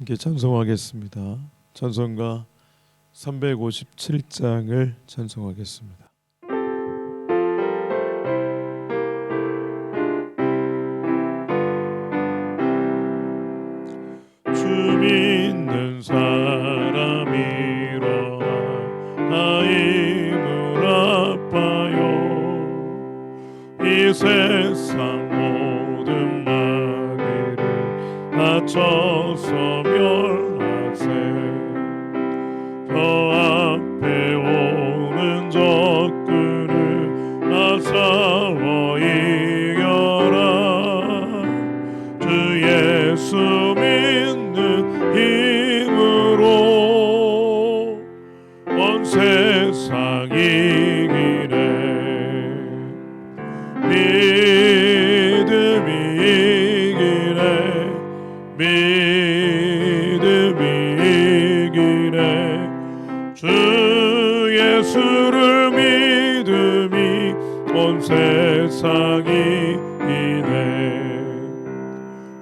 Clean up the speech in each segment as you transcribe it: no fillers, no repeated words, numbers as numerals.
함께 찬송하겠습니다. 찬송가 357장을 찬송하겠습니다. 주 믿는 사람 일어나 다 힘을 아파요. 이 세상 모든 마귀를 다쳐서 멸하세. 저 앞에 오는 적군을 다 싸워 이겨라. 주 예수 믿는 힘으로 온 세상 이기네. 믿음이 이기네. 믿음이 이기네. 주 예수를 믿음이 온 세상 이기네.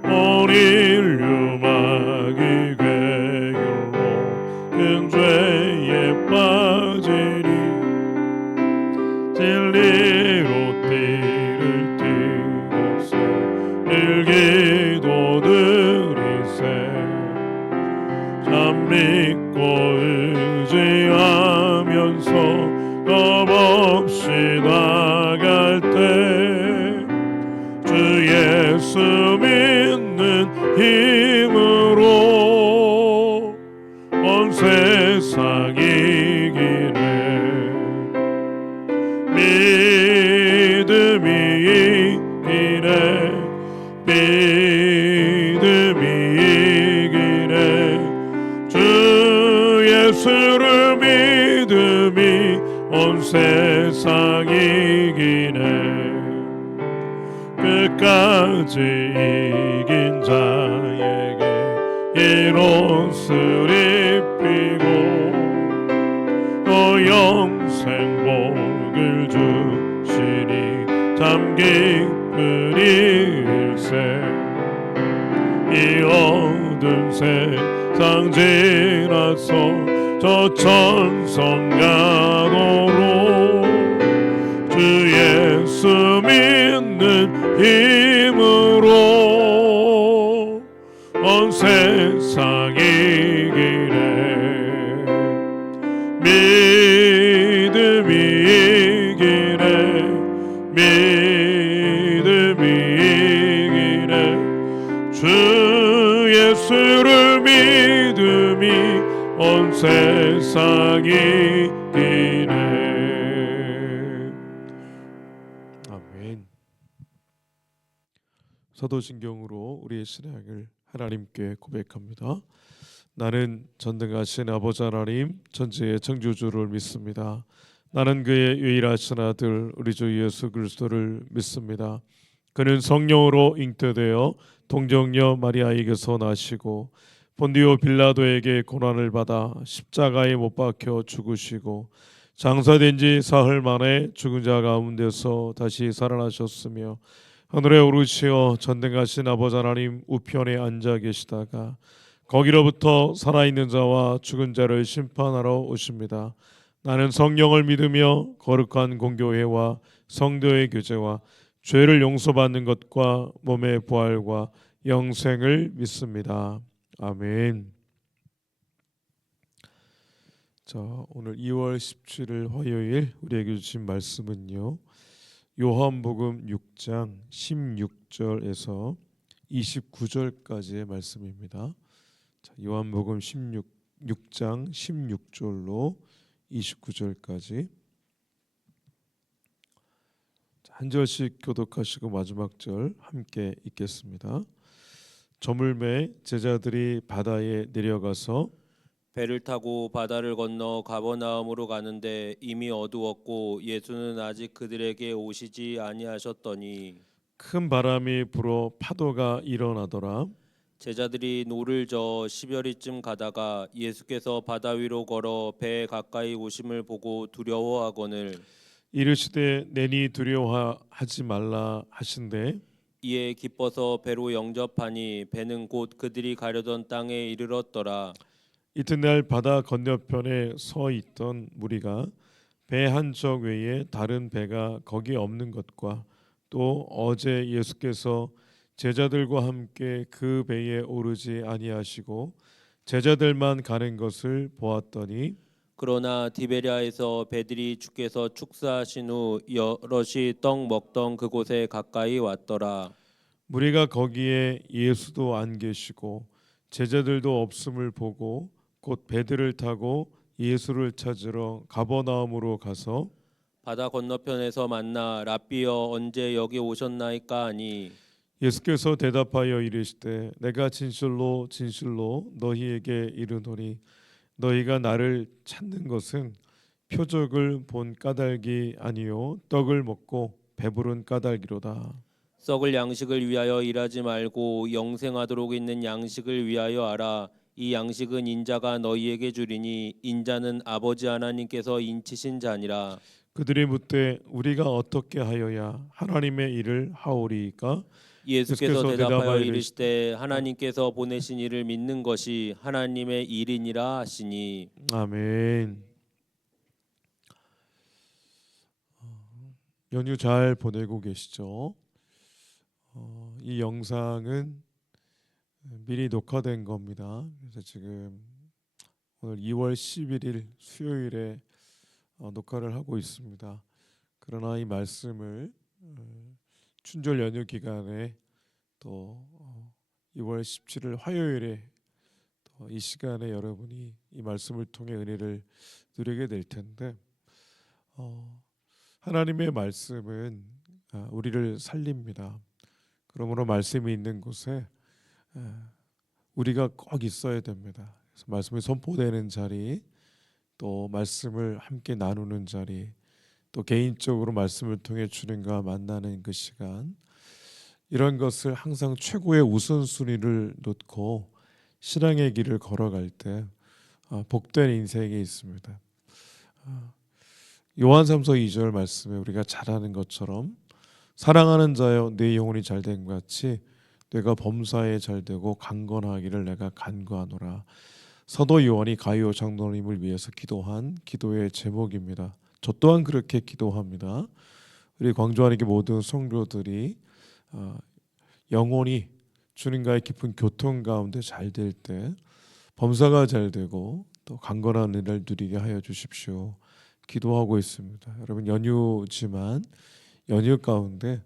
온 인류 마귀 괴율로 큰 죄에 빠지니 진리로 띠를 띠고서 늘 기도드리세. 참 믿고 의지하면서 겁없이 나갈 때 주 예수 믿는 힘으로 온 세상 이기네. 믿음이 이기네. 믿음이 이기네. 주 예수를 믿음이 온 세상 이기네. 끝까지 이긴 자에게 이옷을 입히고 또 영생 복을 주시니 참 기쁜 일세. 이 어두운 세상 지나서 저 천성가도로 주 예수 믿는 힘으로 온 세상 이기네. 믿음이 이기네. 믿음이 이기네. 주 예수를 믿음이 온 세상 이기네. 아멘. 사도신경으로 우리의 신앙을 하나님께 고백합니다. 나는 전능하신 아버지 하나님 전지의 창조주를 믿습니다. 나는 그의 유일하신 아들 우리 주 예수 그리스도를 믿습니다. 그는 성령으로 잉태되어 동정녀 마리아에게서 나시고 본디오 빌라도에게 고난을 받아 십자가에 못 박혀 죽으시고 장사된 지 사흘 만에 죽은 자 가운데서 다시 살아나셨으며 하늘에 오르시어 전능하신 아버지 하나님 우편에 앉아 계시다가 거기로부터 살아있는 자와 죽은 자를 심판하러 오십니다. 나는 성령을 믿으며 거룩한 공교회와 성도의 교제와 죄를 용서받는 것과 몸의 부활과 영생을 믿습니다. 아멘. 자, 오늘 2월 17일 화요일 우리에게 주신 말씀은요. 요한복음 6장 16절에서 29절까지의 말씀입니다. 자, 요한복음 6장 16절로 29절까지 한 절씩 교독하시고 마지막 절 함께 읽겠습니다. 저물매 제자들이 바다에 내려가서 배를 타고 바다를 건너 가버나움으로 가는데 이미 어두웠고 예수는 아직 그들에게 오시지 아니하셨더니 큰 바람이 불어 파도가 일어나더라. 제자들이 노를 저어 10여리쯤 가다가 예수께서 바다 위로 걸어 배에 가까이 오심을 보고 두려워하거늘 이르시되 내니 두려워하지 말라 하신대 이에 기뻐서 배로 영접하니 배는 곧 그들이 가려던 땅에 이르렀더라. 이튿날 바다 건너편에 서 있던 무리가 배 한 척 외에 다른 배가 거기 없는 것과 또 어제 예수께서 제자들과 함께 그 배에 오르지 아니하시고 제자들만 가는 것을 보았더니 그러나 디베랴에서 배들이 주께서 축사하신 후 여럿이 떡 먹던 그곳에 가까이 왔더라. 무리가 거기에 예수도 안 계시고 제자들도 없음을 보고 곧 배들을 타고 예수를 찾으러 가버나움으로 가서 바다 건너편에서 만나 랍비여 언제 여기 오셨나이까 하니 예수께서 대답하여 이르시되 내가 진실로 진실로 너희에게 이르노니 너희가 나를 찾는 것은 표적을 본 까닭이 아니요 떡을 먹고 배부른 까닭이로다. 썩을 양식을 위하여 일하지 말고 영생하도록 있는 양식을 위하여 하라. 이 양식은 인자가 너희에게 주리니 인자는 아버지 하나님께서 인치신 자니라. 그들이 묻되 우리가 어떻게 하여야 하나님의 일을 하오리이까? 예수께서 예수께서 대답하여 대답하여 이르시되 하나님께서 보내신 이를 믿는 것이 하나님의 일이니라 하시니. 아멘. 연휴 잘 보내고 계시죠? 이 영상은 미리 녹화된 겁니다. 그래서 지금 오늘 2월 11일 수요일에 녹화를 하고 있습니다. 그러나 이 말씀을 춘절 연휴 기간에 또 2월 17일 화요일에 또 이 시간에 여러분이 이 말씀을 통해 은혜를 누리게 될 텐데 하나님의 말씀은 우리를 살립니다. 그러므로 말씀이 있는 곳에 우리가 꼭 있어야 됩니다. 그래서 말씀이 선포되는 자리, 또 말씀을 함께 나누는 자리, 또 개인적으로 말씀을 통해 주님과 만나는 그 시간, 이런 것을 항상 최고의 우선순위를 놓고 신앙의 길을 걸어갈 때 복된 인생이 있습니다. 요한삼서 2절 말씀에 우리가 잘 아는 것처럼 사랑하는 자여 내 영혼이 잘된 것 같이 내가 범사에 잘되고 강건하기를 내가 간구하노라. 사도 요한이 가이오 장로님을 위해서 기도한 기도의 제목입니다. 저 또한 그렇게 기도합니다. 우리 광주 안에 모든 성도들이 영혼이 주님과의 깊은 교통 가운데 잘 될 때 범사가 잘 되고 또 강건한 은혜를 누리게 하여 주십시오. 기도하고 있습니다. 여러분 연휴지만 연휴 가운데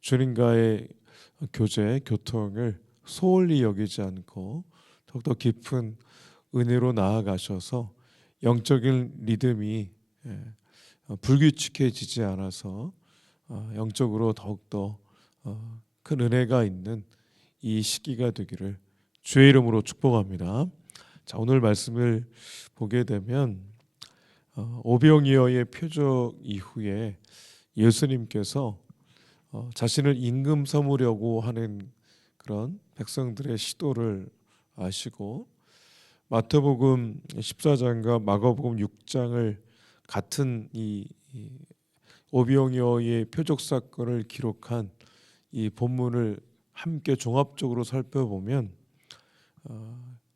주님과의 교제, 교통을 소홀히 여기지 않고 더욱더 깊은 은혜로 나아가셔서 영적인 리듬이 불규칙해지지 않아서 영적으로 더욱더 큰 은혜가 있는 이 시기가 되기를 주의 이름으로 축복합니다. 자, 오늘 말씀을 보게 되면 오병이어의 표적 이후에 예수님께서 자신을 임금 삼으려고 하는 그런 백성들의 시도를 아시고 마태복음 14장과 마가복음 6장을 같은 이 오병이어의 표적 사건을 기록한 이 본문을 함께 종합적으로 살펴보면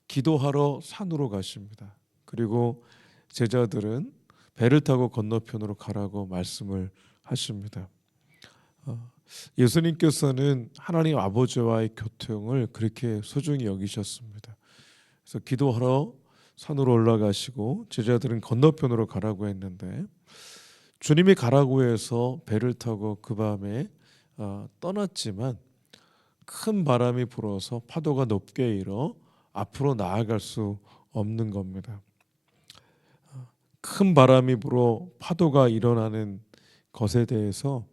기도하러 산으로 가십니다. 그리고 제자들은 배를 타고 건너편으로 가라고 말씀을 하십니다. 예수님께서는 하나님 아버지와의 교통을 그렇게 소중히 여기셨습니다. 그래서 기도하러 산으로 올라가시고 제자들은 건너편으로 가라고 했는데 주님이 가라고 해서 배를 타고 그 밤에 떠났지만 큰 바람이 불어서 파도가 높게 일어 앞으로 나아갈 수 없는 겁니다. 큰 바람이 불어 파도가 일어나는 것에 대해서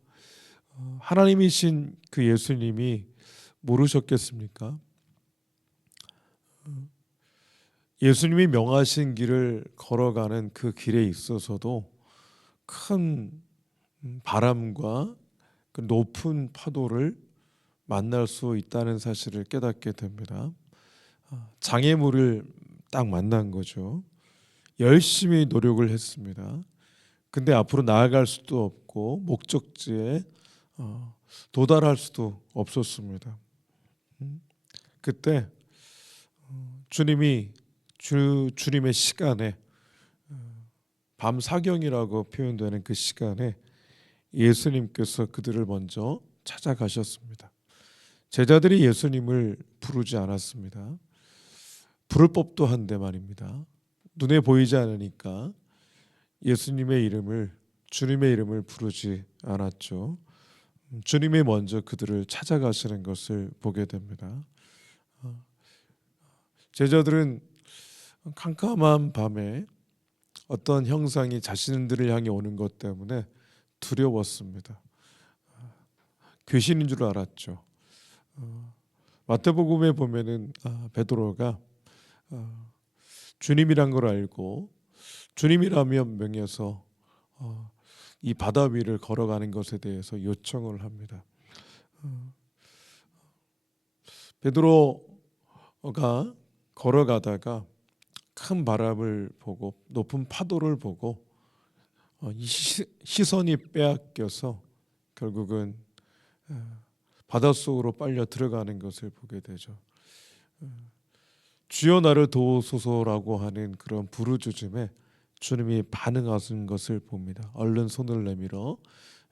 하나님이신 그 예수님이 모르셨겠습니까? 예수님이 명하신 길을 걸어가는 그 길에 있어서도 큰 바람과 그 높은 파도를 만날 수 있다는 사실을 깨닫게 됩니다. 장애물을 딱 만난 거죠. 열심히 노력을 했습니다. 근데 앞으로 나아갈 수도 없고 목적지에 도달할 수도 없었습니다. 그때 주님이 주님의 시간에 밤 사경이라고 표현되는 그 시간에 예수님께서 그들을 먼저 찾아가셨습니다. 제자들이 예수님을 부르지 않았습니다. 부를 법도 한데 말입니다. 눈에 보이지 않으니까 예수님의 이름을 주님의 이름을 부르지 않았죠. 주님이 먼저 그들을 찾아가시는 것을 보게 됩니다. 제자들은 캄캄한 밤에 어떤 형상이 자신들을 향해 오는 것 때문에 두려웠습니다. 귀신인 줄 알았죠. 마태복음에 보면은 베드로가 주님이란 걸 알고 주님이라면 명해서 이 바다 위를 걸어가는 것에 대해서 요청을 합니다. 베드로가 걸어가다가 큰 바람을 보고 높은 파도를 보고 이 시선이 빼앗겨서 결국은 바닷속으로 빨려 들어가는 것을 보게 되죠. 주여 나를 도우소서라고 하는 그런 부르짖음에 주님이 반응하신 것을 봅니다. 얼른 손을 내밀어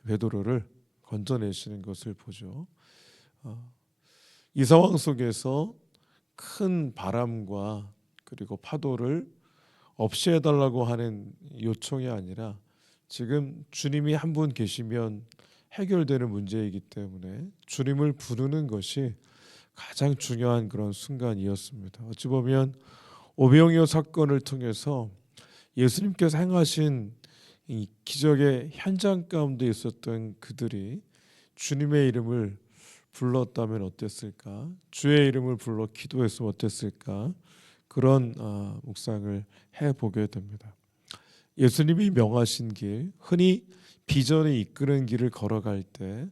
베드로를 건져내시는 것을 보죠. 이 상황 속에서 큰 바람과 그리고 파도를 없애달라고 하는 요청이 아니라 지금 주님이 한 분 계시면 해결되는 문제이기 때문에 주님을 부르는 것이 가장 중요한 그런 순간이었습니다. 어찌 보면 오병이어 사건을 통해서 예수님께서 행하신 이 기적의 현장 가운데 있었던 그들이 주님의 이름을 불렀다면 어땠을까? 주의 이름을 불러 기도했으면 어땠을까? 그런 묵상을 해보게 됩니다. 예수님이 명하신 길, 흔히 비전에 이끄는 길을 걸어갈 때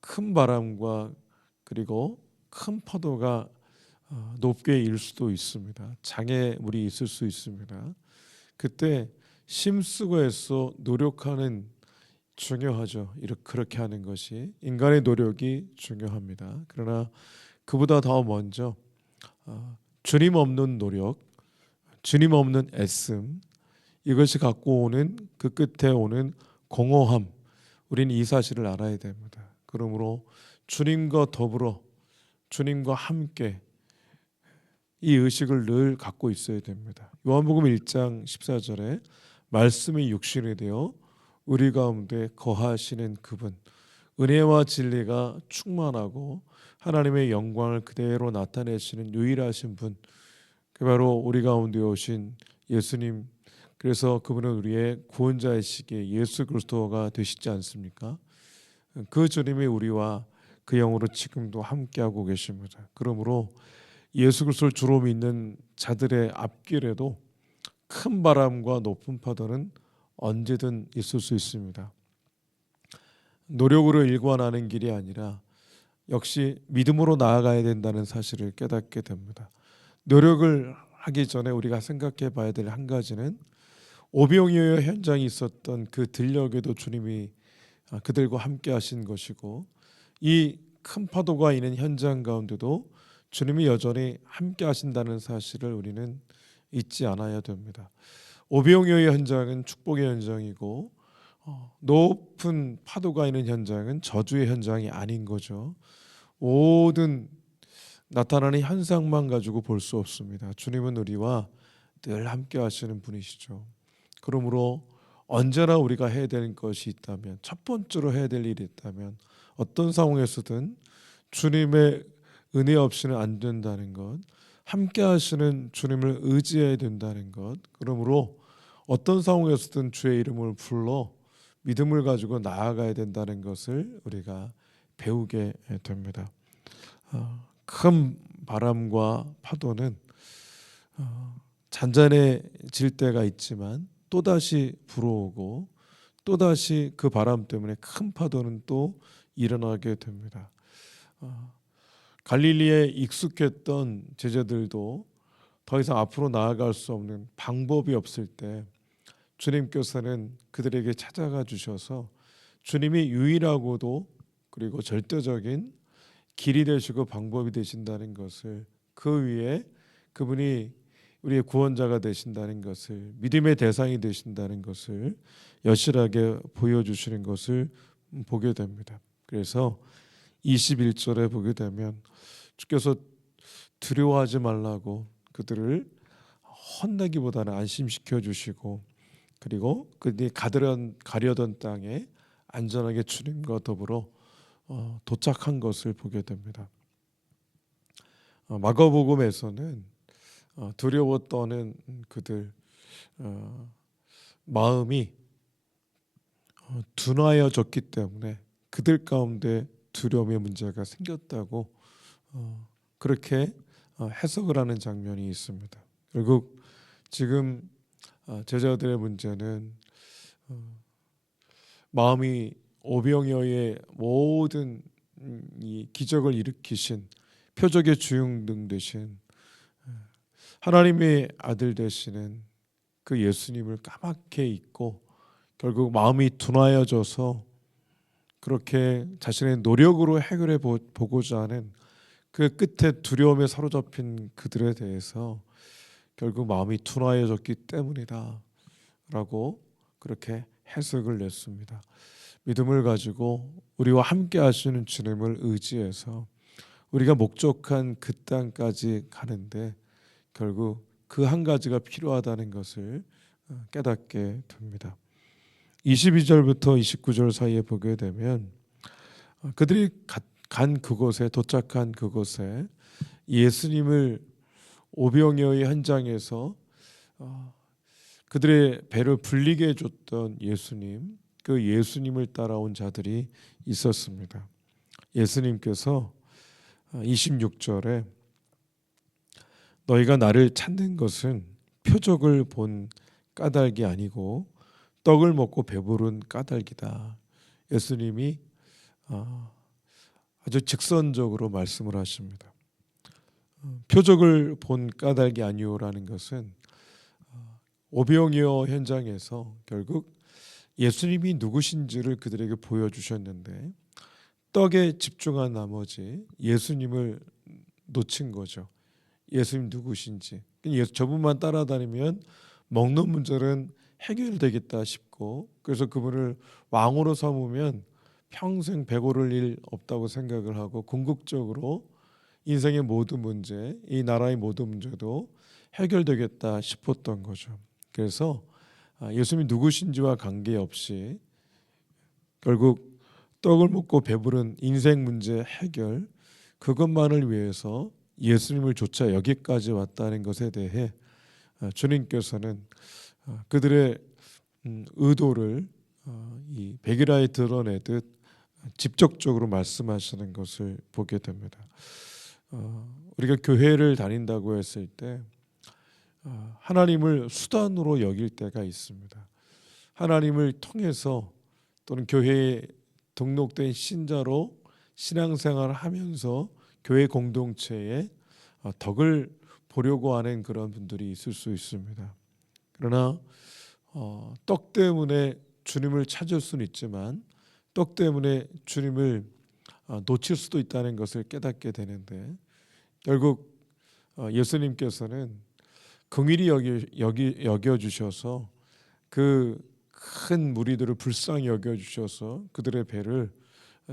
큰 바람과 그리고 큰 파도가 높게 일 수도 있습니다. 장애물이 있을 수 있습니다. 그때 힘쓰고 애써 노력하는 중요하죠. 그렇게 하는 것이 인간의 노력이 중요합니다. 그러나 그보다 더 먼저 주님 없는 노력, 주님 없는 애씀, 이것이 갖고 오는 그 끝에 오는 공허함, 우리는 이 사실을 알아야 됩니다. 그러므로 주님과 더불어 주님과 함께 이 의식을 늘 갖고 있어야 됩니다. 요한복음 1장 14절에 말씀이 육신이 되어 우리 가운데 거하시는 그분, 은혜와 진리가 충만하고 하나님의 영광을 그대로 나타내시는 유일하신 분, 그 바로 우리 가운데 오신 예수님. 그래서 그분은 우리의 구원자이시기에 예수 그리스도가 되시지 않습니까? 그 주님이 우리와 그 영으로 지금도 함께하고 계십니다. 그러므로 예수 그리스도를 주로 믿는 자들의 앞길에도 큰 바람과 높은 파도는 언제든 있을 수 있습니다. 노력으로 일관하는 길이 아니라 역시 믿음으로 나아가야 된다는 사실을 깨닫게 됩니다. 노력을 하기 전에 우리가 생각해 봐야 될 한 가지는 오병이어 현장에 있었던 그 들녘에도 주님이 그들과 함께 하신 것이고 이 큰 파도가 있는 현장 가운데도 주님이 여전히 함께 하신다는 사실을 우리는 잊지 않아야 됩니다. 오병이어의 현장은 축복의 현장이고 높은 파도가 있는 현장은 저주의 현장이 아닌 거죠. 모든 나타나는 현상만 가지고 볼 수 없습니다. 주님은 우리와 늘 함께 하시는 분이시죠. 그러므로 언제나 우리가 해야 되는 것이 있다면, 첫 번째로 해야 될 일이 있다면 어떤 상황에서든 주님의 은혜 없이는 안 된다는 것, 함께 하시는 주님을 의지해야 된다는 것. 그러므로 어떤 상황에서든 주의 이름을 불러 믿음을 가지고 나아가야 된다는 것을 우리가 배우게 됩니다. 큰 바람과 파도는 잔잔해질 때가 있지만 또다시 불어오고 또다시 그 바람 때문에 큰 파도는 또 일어나게 됩니다. 갈릴리에 익숙했던 제자들도 더 이상 앞으로 나아갈 수 없는 방법이 없을 때 주님께서는 그들에게 찾아가 주셔서 주님이 유일하고도 그리고 절대적인 길이 되시고 방법이 되신다는 것을, 그 위에 그분이 우리의 구원자가 되신다는 것을, 믿음의 대상이 되신다는 것을 여실하게 보여주시는 것을 보게 됩니다. 그래서 21절에 보게 되면 주께서 두려워하지 말라고 그들을 혼내기보다는 안심시켜 주시고, 그리고 그들이 가려던 땅에 안전하게 주님과 더불어 도착한 것을 보게 됩니다. 마가복음에서는 두려워 떠는 그들 마음이 둔하여졌기 때문에 그들 가운데 두려움의 문제가 생겼다고 그렇게 해석을 하는 장면이 있습니다. 결국 지금 제자들의 문제는 마음이 오병이어의 모든 이 기적을 일으키신 표적의 주인공 되신 하나님의 아들 되시는 그 예수님을 까맣게 잊고 결국 마음이 둔하여져서 그렇게 자신의 노력으로 해결해 보고자 하는 그 끝에 두려움에 사로잡힌 그들에 대해서 결국 마음이 둔하여졌기 때문이다 라고 그렇게 해석을 냈습니다. 믿음을 가지고 우리와 함께 하시는 주님을 의지해서 우리가 목적한 그 땅까지 가는데 결국 그 한 가지가 필요하다는 것을 깨닫게 됩니다. 22절부터 29절 사이에 보게 되면 그들이 간 그곳에, 도착한 그곳에 예수님을 오병이어의 현장에서 그들의 배를 불리게 해줬던 예수님, 그 예수님을 따라온 자들이 있었습니다. 예수님께서 26절에 너희가 나를 찾는 것은 표적을 본 까닭이 아니고 떡을 먹고 배부른 까닭이다. 예수님이 아주 직선적으로 말씀을 하십니다. 표적을 본 까닭이 아니오라는 것은 오병이어 현장에서 결국 예수님이 누구신지를 그들에게 보여주셨는데 떡에 집중한 나머지 예수님을 놓친 거죠. 예수님 누구신지. 저분만 따라다니면 먹는 문제는 해결되겠다 싶고, 그래서 그분을 왕으로 삼으면 평생 배고를 일 없다고 생각을 하고 궁극적으로 인생의 모든 문제, 이 나라의 모든 문제도 해결되겠다 싶었던 거죠. 그래서 예수님이 누구신지와 관계없이 결국 떡을 먹고 배부른 인생 문제 해결, 그것만을 위해서 예수님을 쫓아 여기까지 왔다는 것에 대해 주님께서는 그들의 의도를 이 백일하에 드러내듯 직접적으로 말씀하시는 것을 보게 됩니다. 우리가 교회를 다닌다고 했을 때 하나님을 수단으로 여길 때가 있습니다. 하나님을 통해서 또는 교회에 등록된 신자로 신앙생활을 하면서 교회 공동체에 덕을 보려고 하는 그런 분들이 있을 수 있습니다. 그러나 떡 때문에 주님을 찾을 수는 있지만 떡 때문에 주님을 놓칠 수도 있다는 것을 깨닫게 되는데, 결국 예수님께서는 긍휼히 여겨주셔서 그 큰 무리들을 불쌍히 여겨주셔서 그들의 배를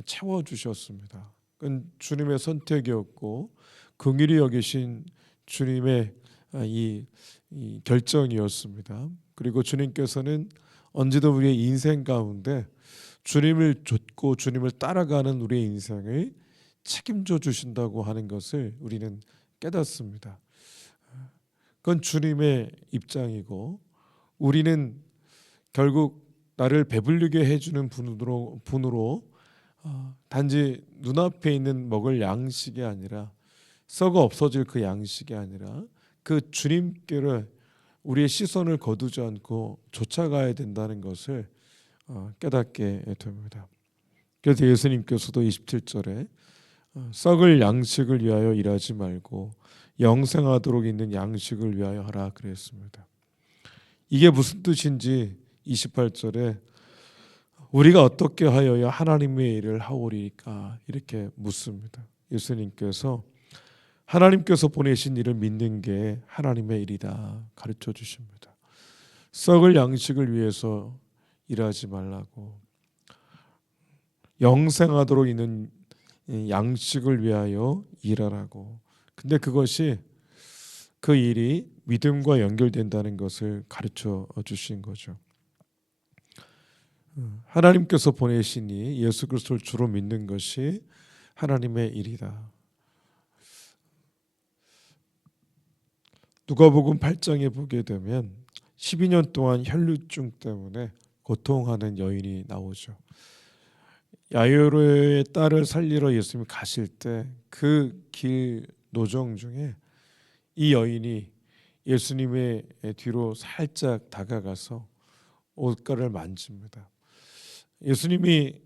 채워주셨습니다. 그건 주님의 선택이었고 긍휼히 여기신 주님의 이 결정이었습니다. 그리고 주님께서는 언제든 우리의 인생 가운데 주님을 좇고 주님을 따라가는 우리의 인생을 책임져 주신다고 하는 것을 우리는 깨닫습니다. 그건 주님의 입장이고, 우리는 결국 나를 배불리게 해주는 분으로 단지 눈앞에 있는 먹을 양식이 아니라, 썩어 없어질 그 양식이 아니라 그 주님께를 우리의 시선을 거두지 않고 쫓아가야 된다는 것을 깨닫게 됩니다. 그래서 예수님께서도 27절에 썩을 양식을 위하여 일하지 말고 영생하도록 있는 양식을 위하여 하라 그랬습니다. 이게 무슨 뜻인지 28절에 우리가 어떻게 하여야 하나님의 일을 하오리까 이렇게 묻습니다. 예수님께서 하나님께서 보내신 일을 믿는 게 하나님의 일이다 가르쳐 주십니다. 썩을 양식을 위해서 일하지 말라고, 영생하도록 있는 양식을 위하여 일하라고. 근데 그것이 그 일이 믿음과 연결된다는 것을 가르쳐 주신 거죠. 하나님께서 보내시니 예수 그리스도를 주로 믿는 것이 하나님의 일이다. 누가복음 8장에 보게 되면 12년 동안 혈루증 때문에 고통하는 여인이 나오죠. 야이로의 딸을 살리러 예수님이 가실 때 그 길 노정 중에 이 여인이 예수님의 뒤로 살짝 다가가서 옷가를 만집니다. 예수님이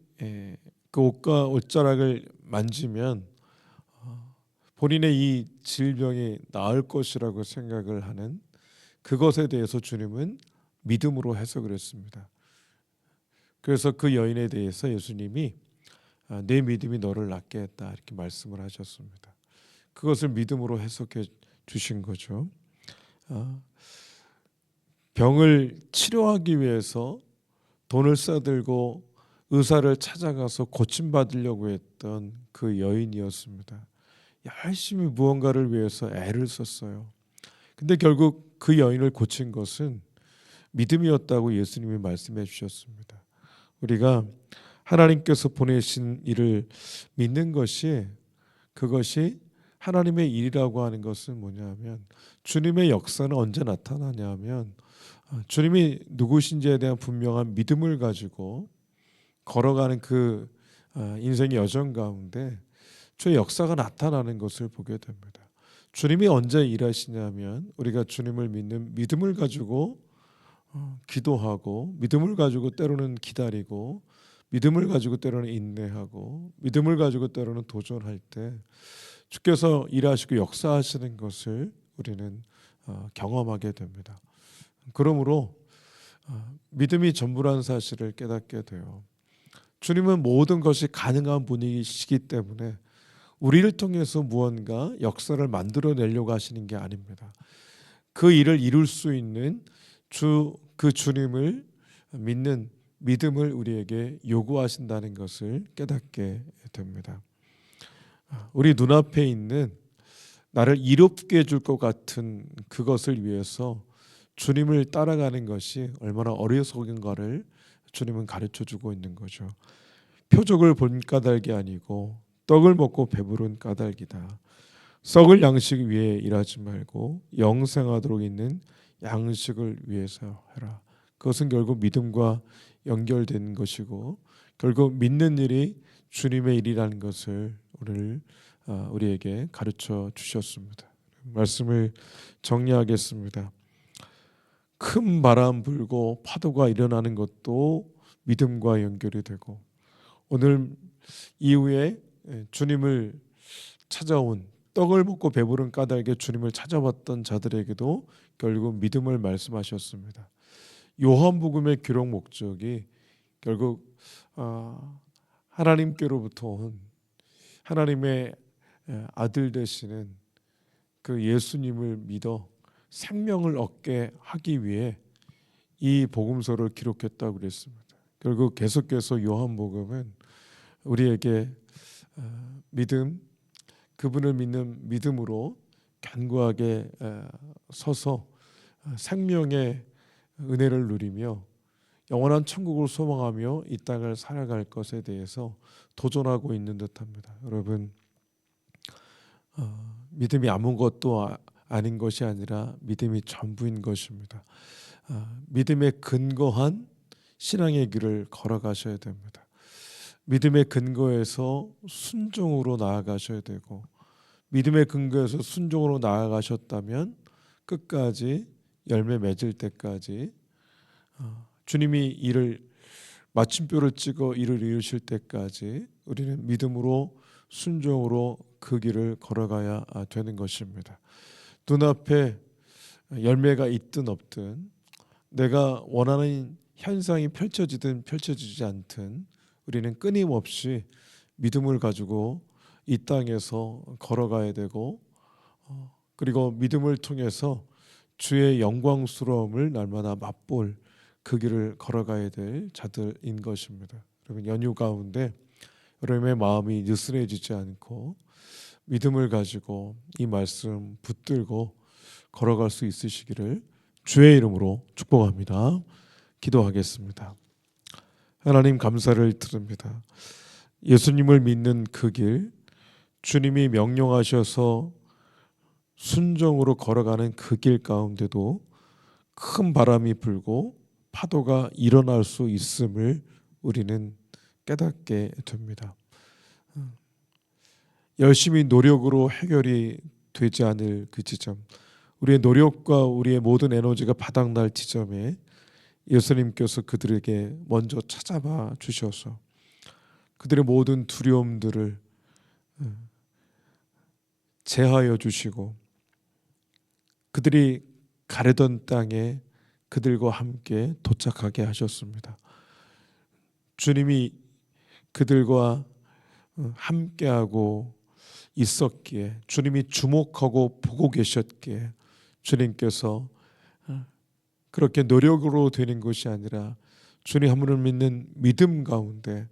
그 옷자락을 만지면 본인의 이 질병이 나을 것이라고 생각을 하는 그것에 대해서 주님은 믿음으로 해석을 했습니다. 그래서 그 여인에 대해서 예수님이 내 믿음이 너를 낫게 했다 이렇게 말씀을 하셨습니다. 그것을 믿음으로 해석해 주신 거죠. 병을 치료하기 위해서 돈을 써들고 의사를 찾아가서 고침받으려고 했던 그 여인이었습니다. 열심히 무언가를 위해서 애를 썼어요. 근데 결국 그 여인을 고친 것은 믿음이었다고 예수님이 말씀해 주셨습니다. 우리가 하나님께서 보내신 일을 믿는 것이, 그것이 하나님의 일이라고 하는 것은 뭐냐면, 주님의 역사는 언제 나타나냐면 주님이 누구신지에 대한 분명한 믿음을 가지고 걸어가는 그 인생의 여정 가운데 주의 역사가 나타나는 것을 보게 됩니다. 주님이 언제 일하시냐면 우리가 주님을 믿는 믿음을 가지고 기도하고, 믿음을 가지고 때로는 기다리고, 믿음을 가지고 때로는 인내하고, 믿음을 가지고 때로는 도전할 때 주께서 일하시고 역사하시는 것을 우리는 경험하게 됩니다. 그러므로 믿음이 전부라는 사실을 깨닫게 돼요. 주님은 모든 것이 가능한 분이시기 때문에 우리를 통해서 무언가 역사를 만들어내려고 하시는 게 아닙니다. 그 일을 이룰 수 있는 그 주님을 믿는 믿음을 우리에게 요구하신다는 것을 깨닫게 됩니다. 우리 눈앞에 있는 나를 이롭게 해줄 것 같은 그것을 위해서 주님을 따라가는 것이 얼마나 어리석은가를 주님은 가르쳐주고 있는 거죠. 표적을 본 까닭이 아니고 떡을 먹고 배부른 까닭이다. 썩을 양식 위에 일하지 말고 영생하도록 있는 양식을 위해서 해라. 그것은 결국 믿음과 연결된 것이고, 결국 믿는 일이 주님의 일이라는 것을 오늘 우리에게 가르쳐 주셨습니다. 말씀을 정리하겠습니다. 큰 바람 불고 파도가 일어나는 것도 믿음과 연결이 되고, 오늘 이후에 주님을 찾아온, 떡을 먹고 배부른 까닭에 주님을 찾아왔던 자들에게도 결국 믿음을 말씀하셨습니다. 요한복음의 기록 목적이 결국 하나님께로부터 온 하나님의 아들 되시는 그 예수님을 믿어 생명을 얻게 하기 위해 이 복음서를 기록했다고 그랬습니다. 결국 계속해서 요한복음은 우리에게 믿음, 그분을 믿는 믿음으로 견고하게 서서 생명의 은혜를 누리며 영원한 천국을 소망하며 이 땅을 살아갈 것에 대해서 도전하고 있는 듯합니다. 여러분, 믿음이 아무것도 아닌 것이 아니라 믿음이 전부인 것입니다. 믿음에 근거한 신앙의 길을 걸어가셔야 됩니다. 믿음의 근거에서 순종으로 나아가셔야 되고, 믿음의 근거에서 순종으로 나아가셨다면 끝까지 열매 맺을 때까지, 주님이 일을 마침표를 찍어 일을 이루실 때까지 우리는 믿음으로 순종으로 그 길을 걸어가야 되는 것입니다. 눈앞에 열매가 있든 없든 내가 원하는 현상이 펼쳐지든 펼쳐지지 않든 우리는 끊임없이 믿음을 가지고 이 땅에서 걸어가야 되고 그리고 믿음을 통해서 주의 영광스러움을 날마다 맛볼 그 길을 걸어가야 될 자들인 것입니다. 여러분 연휴 가운데 여러분의 마음이 느슨해지지 않고 믿음을 가지고 이 말씀 붙들고 걸어갈 수 있으시기를 주의 이름으로 축복합니다. 기도하겠습니다. 하나님 감사를 드립니다. 예수님을 믿는 그 길, 주님이 명령하셔서 순종으로 걸어가는 그 길 가운데도 큰 바람이 불고 파도가 일어날 수 있음을 우리는 깨닫게 됩니다. 열심히 노력으로 해결이 되지 않을 그 지점, 우리의 노력과 우리의 모든 에너지가 바닥날 지점에 예수님께서 그들에게 먼저 찾아봐 주셔서 그들의 모든 두려움들을 제하여 주시고 그들이 가려던 땅에 그들과 함께 도착하게 하셨습니다. 주님이 그들과 함께하고 있었기에, 주님이 주목하고 보고 계셨기에 주님께서 그렇게 노력으로 되는 것이 아니라 주님을 믿는 믿음 가운데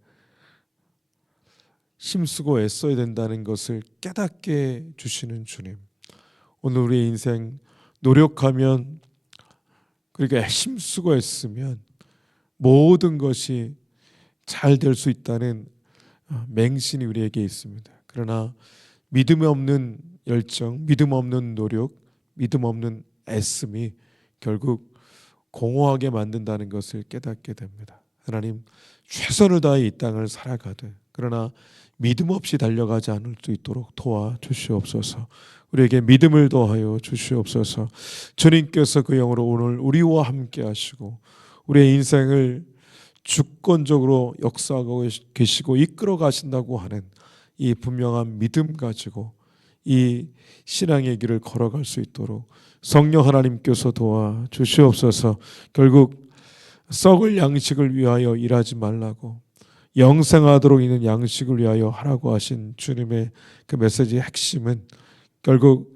힘쓰고 애써야 된다는 것을 깨닫게 주시는 주님. 오늘 우리의 인생 노력하면, 그러니까 힘쓰고 애쓰면 모든 것이 잘 될 수 있다는 맹신이 우리에게 있습니다. 그러나 믿음 없는 열정, 믿음 없는 노력, 믿음 없는 애씀이 결국 공허하게 만든다는 것을 깨닫게 됩니다. 하나님, 최선을 다해 이 땅을 살아가되 그러나 믿음 없이 달려가지 않을 수 있도록 도와주시옵소서. 우리에게 믿음을 더하여 주시옵소서. 주님께서 그 영으로 오늘 우리와 함께 하시고 우리의 인생을 주권적으로 역사하고 계시고 이끌어 가신다고 하는 이 분명한 믿음 가지고 이 신앙의 길을 걸어갈 수 있도록 성령 하나님께서 도와주시옵소서. 결국 썩을 양식을 위하여 일하지 말라고 영생하도록 있는 양식을 위하여 하라고 하신 주님의 그 메시지의 핵심은 결국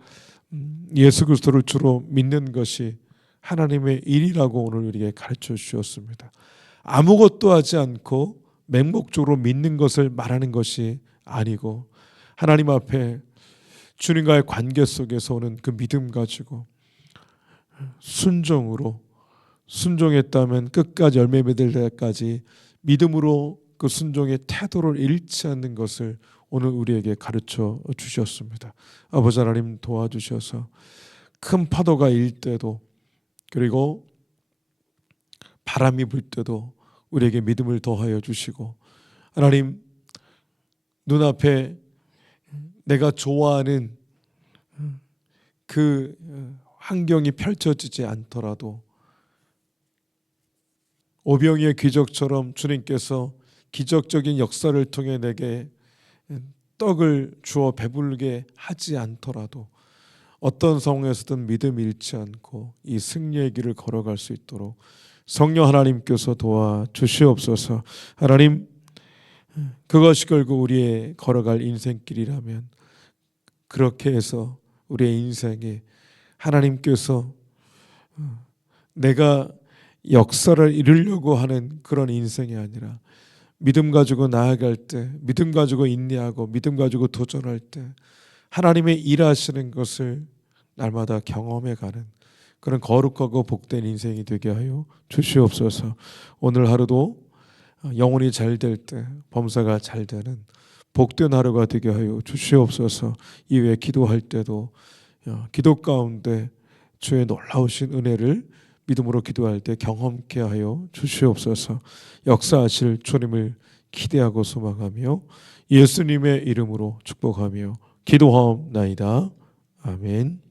예수 그리스도를 주로 믿는 것이 하나님의 일이라고 오늘 우리에게 가르쳐 주셨습니다. 아무것도 하지 않고 맹목적으로 믿는 것을 말하는 것이 아니고 하나님 앞에 주님과의 관계 속에서 오는 그 믿음 가지고 순종했다면 끝까지 열매 맺을 때까지 믿음으로 그 순종의 태도를 잃지 않는 것을 오늘 우리에게 가르쳐 주셨습니다. 아버지 하나님 도와주셔서 큰 파도가 일 때도 그리고 바람이 불 때도 우리에게 믿음을 더하여 주시고 하나님 눈앞에 내가 좋아하는 그 환경이 펼쳐지지 않더라도 오병이의 기적처럼 주님께서 기적적인 역사를 통해 내게 떡을 주어 배부르게 하지 않더라도 어떤 상황에서든 믿음 잃지 않고 이 승리의 길을 걸어갈 수 있도록 성령 하나님께서 도와주시옵소서. 하나님, 그것이 결국 우리의 걸어갈 인생길이라면 그렇게 해서 우리의 인생에 하나님께서 내가 역사를 이루려고 하는 그런 인생이 아니라 믿음 가지고 나아갈 때, 믿음 가지고 인내하고 믿음 가지고 도전할 때 하나님의 일하시는 것을 날마다 경험해가는 그런 거룩하고 복된 인생이 되게 하여 주시옵소서. 오늘 하루도 영혼이 잘 될 때, 범사가 잘 되는 복된 하루가 되게 하여 주시옵소서. 이외에 기도할 때도 기도 가운데 주의 놀라우신 은혜를 믿음으로 기도할 때 경험케 하여 주시옵소서. 역사하실 주님을 기대하고 소망하며 예수님의 이름으로 축복하며 기도하옵나이다. 아멘.